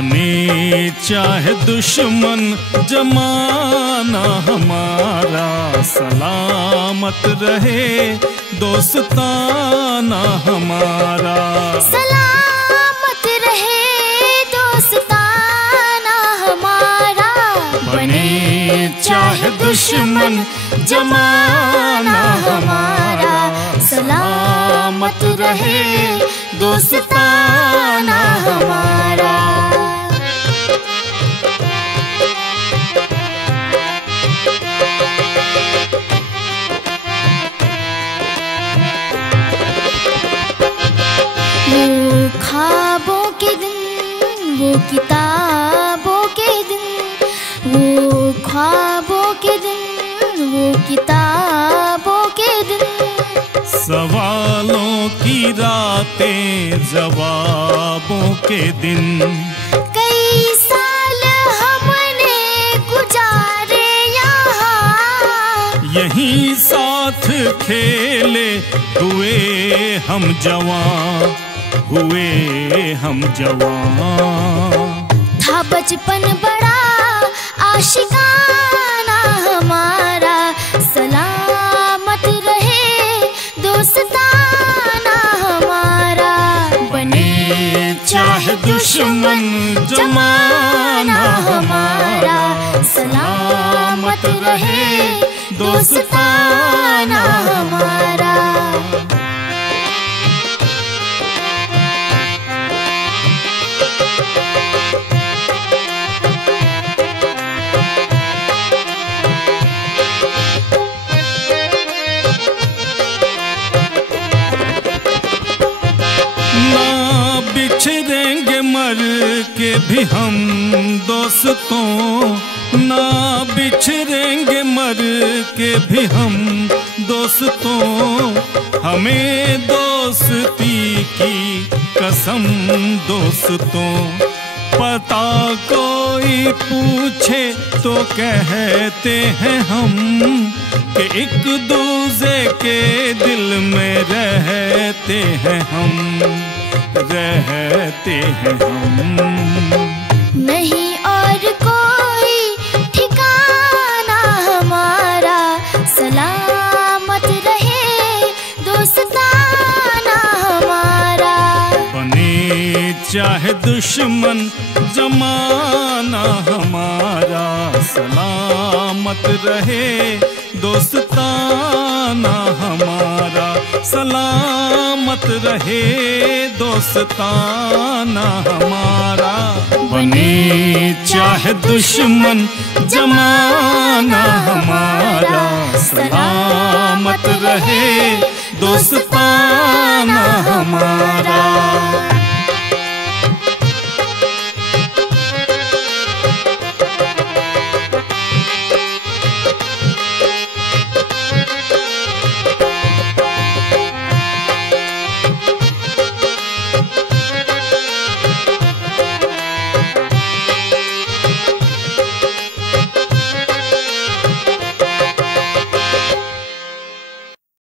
बने चाहे दुश्मन जमाना हमारा, सलामत रहे दोस्ताना हमारा। सलामत रहे दोस्ताना हमारा। बने चाहे दुश्मन जमाना हमारा, सलामत रहे दोस्ताना हमारा। वो ख्वाबों के दिन, वो किताबों के दिन, वो ख्वाबों के दिन, वो किताबों के दिन। सवालों की रातें जवाबों के दिन। कई साल हमने गुजारे यहाँ, यहीं साथ खेले हुए हम जवां, हुए हम जवां। था बचपन बड़ा आशिकाना हमारा, सलामत रहे दोस्ताना हमारा। बने चाहे दुश्मन जमाना हमारा, सलामत रहे दोस्ताना हमारा। बिछड़ेंगे मर के भी हम दोस्तों, ना बिछड़ेंगे मर के भी हम दोस्तों। हमें दोस्ती की कसम दोस्तों, पता कोई पूछे तो कहते हैं हम कि एक दूसरे के दिल में रहते हैं हम, रहते हैं हम। नहीं और कोई ठिकाना हमारा, सलामत रहे दोस्ताना हमारा। बने चाहे दुश्मन जमाना हमारा, सलामत रहे दोस्ताना हमारा। सलामत रहे दोस्ताना हमारा। बने चाहे दुश्मन जमाना हमारा, सलामत रहे दोस्ताना हमारा।